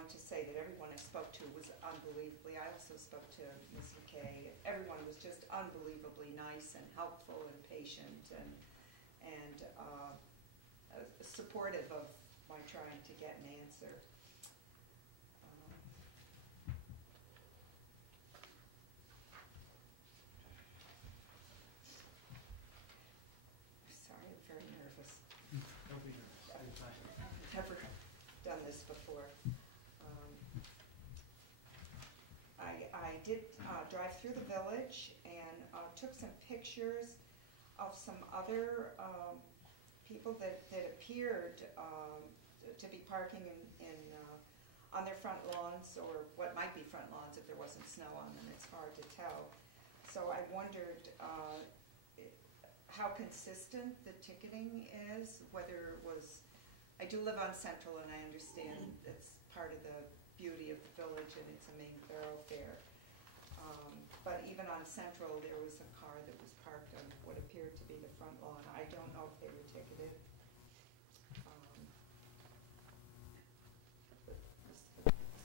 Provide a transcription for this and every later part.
wanted to say that everyone I spoke to was unbelievably, I also spoke to Ms. McKay, everyone was just unbelievably nice and helpful and patient and supportive of my trying to get an answer. Sorry, I'm very nervous. Don't be nervous. I've never done this before. I did drive through the village and took some pictures of some other people that appeared to be parking on their front lawns, or what might be front lawns if there wasn't snow on them. It's hard to tell. So I wondered how consistent the ticketing is, whether it was, I do live on Central and I understand it's part of the beauty of the village and it's a main thoroughfare. But even on Central there was a car that was parked on what appeared to be the front lawn. I don't know if they were ticketed.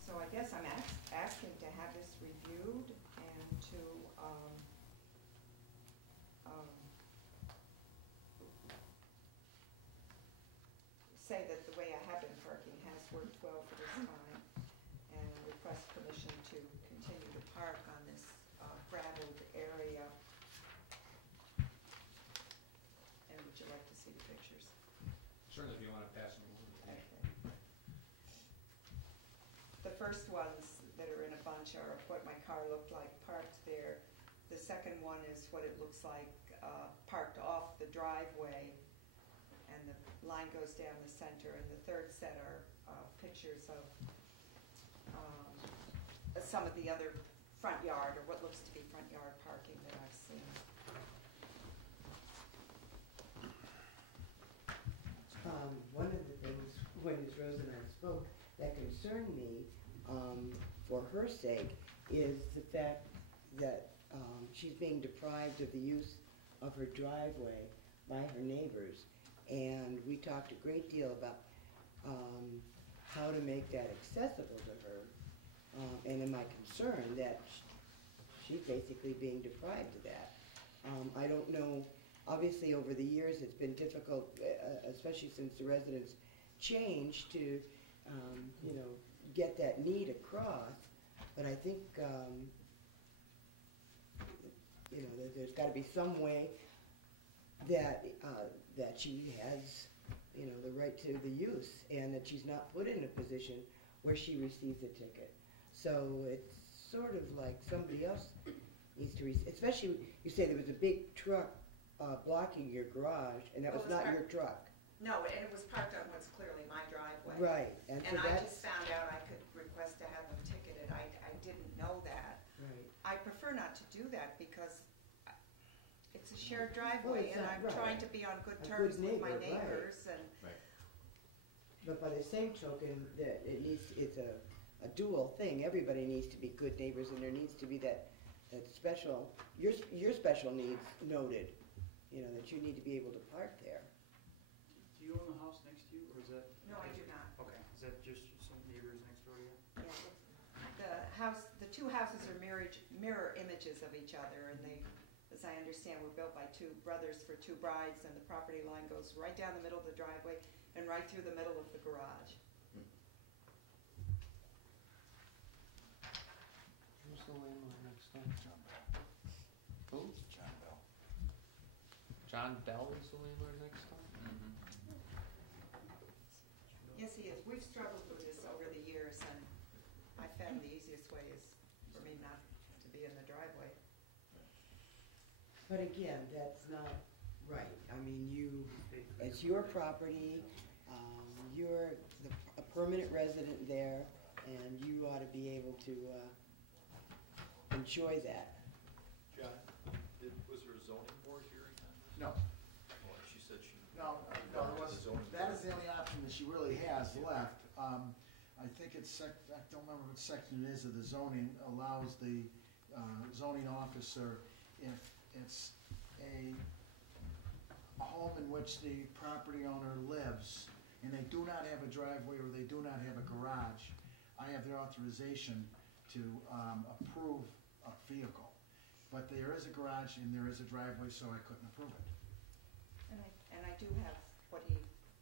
So I guess I'm asking to have this reviewed and to say that the way I have been parking has worked well for this time, and request permission to continue to park on this gravelled area. And would you like to see the pictures? Certainly, if you want to pass them over. Okay. The first ones that are in a bunch are what my car looked like parked there. The second one is what it looks like parked off the driveway, and the line goes down the center. And the third set are pictures of some of the other front yard, or what looks to be front yard parking that I've seen. One of the things when Ms. Rose and I spoke that concerned me for her sake is the fact that she's being deprived of the use of her driveway by her neighbors. And we talked a great deal about how to make that accessible to her. And in my concern that she's basically being deprived of that. I don't know, obviously over the years it's been difficult, especially since the residents changed, to you know, get that need across. But I think you know, there's got to be some way that that she has, you know, the right to the use, and that she's not put in a position where she receives a ticket. So it's sort of like somebody else needs to receive, especially you say there was a big truck blocking your garage, and that was not your truck. No, and it was parked on what's clearly my driveway. Right. And so I just found out I could request to have them ticketed. I didn't know that. Right. I prefer not to do that because it's a shared driveway, and I'm trying to be on good terms with my neighbors. Right. And Right. But by the same token, that it's a dual thing. Everybody needs to be good neighbors, and there needs to be that special, your special needs noted, you know, that you need to be able to park there. Do you own the house next to you, or is that? no, I do not. Okay, is that just some neighbors next door to you? Yeah, the two houses are mirror images of each other, and they, as I understand, were built by two brothers for two brides, and the property line goes right down the middle of the driveway and right through the middle of the garage. Who's the landlord next door? John Bell. Who? John Bell. John Bell is the landlord next door? Yes, he is. We've struggled with this over the years, and I found the easiest way is for me not to be in the driveway. But again, that's not right. I mean, it's your property, you're a permanent resident there, and you ought to be able to enjoy that. John, was there a zoning board hearing on this? No. Well, she said she. No, there was, that is the only option that she really has left. I think it's, I don't remember what section it is of the zoning, allows the zoning officer, if it's a home in which the property owner lives and they do not have a driveway or they do not have a garage, I have their authorization to approve a vehicle. But there is a garage and there is a driveway, so I couldn't approve it. And I do have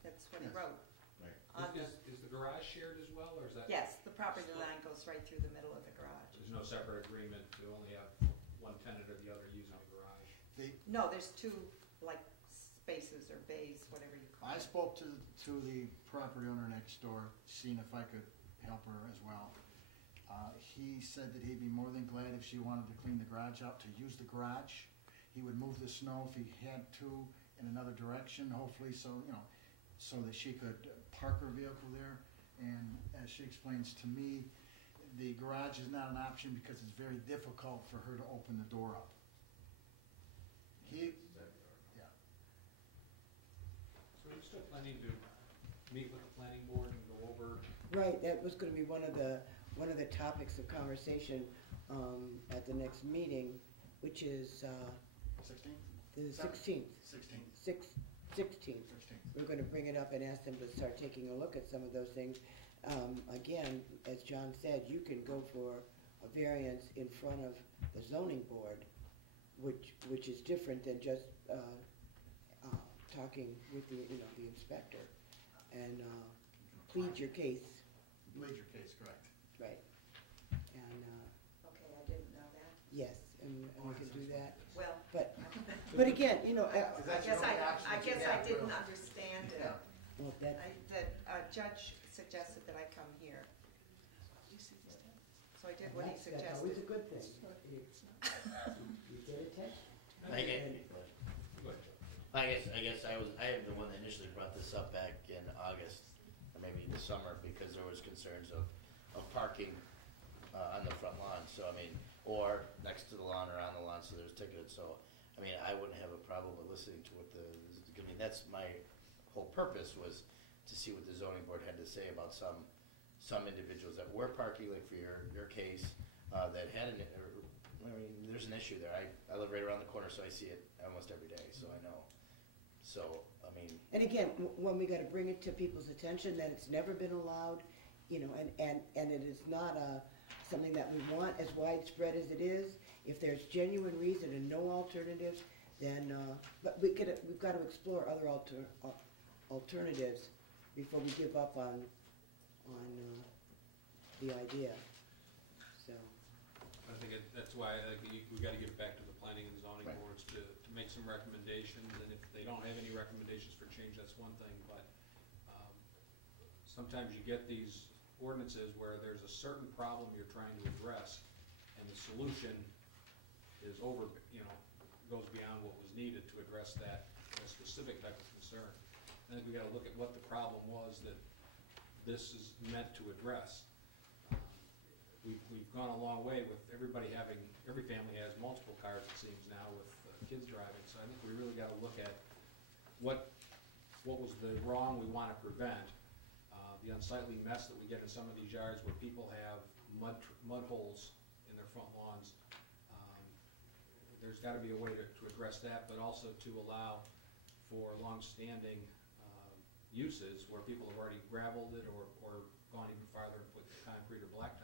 that's what he Yes. wrote. Right. On the, Is the garage shared as well, or is that? yes, the property line goes right through the middle of the garage. There's no separate agreement to only have one tenant or the other using the garage? No, there's two, like, spaces or bays, whatever you call I it. spoke to the property owner next door, seeing if I could help her as well. He said that he'd be more than glad if she wanted to clean the garage out, to use the garage. He would move the snow if he had to in another direction, hopefully, so, you know, so that she could park her vehicle there. And as she explains to me, the garage is not an option because it's very difficult for her to open the door up. Yeah. So are you still planning to meet with the planning board and go over? Right, that was gonna be one of the topics of conversation, at the next meeting, which is, 16? the 16th. 16. 16th. 16. We're gonna bring it up and ask them to start taking a look at some of those things. Again, as John said, you can go for a variance in front of the zoning board, which is different than just, talking with the inspector, and, plead your case, Plead your case, correct. right? And, Okay, I didn't know that. yes, and we can do that, Well, but again, I guess I didn't understand it. Yeah. well, that, The judge suggested that I come here. So I did what he that's always a suggested. good thing. You get it, Ted? I get, Go ahead, Joe. I guess I am the one that initially brought this up back in August, or maybe the summer, because there was concerns of parking on the front lawn, so I mean, or next to the lawn or on the lawn, so there's ticketed, so, I mean, I wouldn't have a problem with listening to what I mean, that's my whole purpose, was to see what the zoning board had to say about some individuals that were parking, like for your case, that had I mean, there's an issue there. I live right around the corner, so I see it almost every day, so I know. So, I mean. And again, when we gotta bring it to people's attention that it's never been allowed, and it is not something that we want as widespread as it is. If there's genuine reason and no alternatives, then, but we've gotta explore other alternatives before we give up on the idea, so. I think that's why we gotta get it back to the planning and zoning Right. boards to make some recommendations, and if they don't have any recommendations for change, that's one thing, but sometimes you get these ordinances where there's a certain problem you're trying to address, and the solution is goes beyond what was needed to address that specific type of concern. I think we gotta look at what the problem was that this is meant to address. We've gone a long way with every family has multiple cars, it seems now, with kids driving, so I think we really gotta look at what was the wrong we wanna prevent. The unsightly mess that we get in some of these yards where people have mud holes in their front lawns. There's gotta be a way to address that, but also to allow for long-standing uses where people have already gravelled it or gone even farther and put concrete or blacktop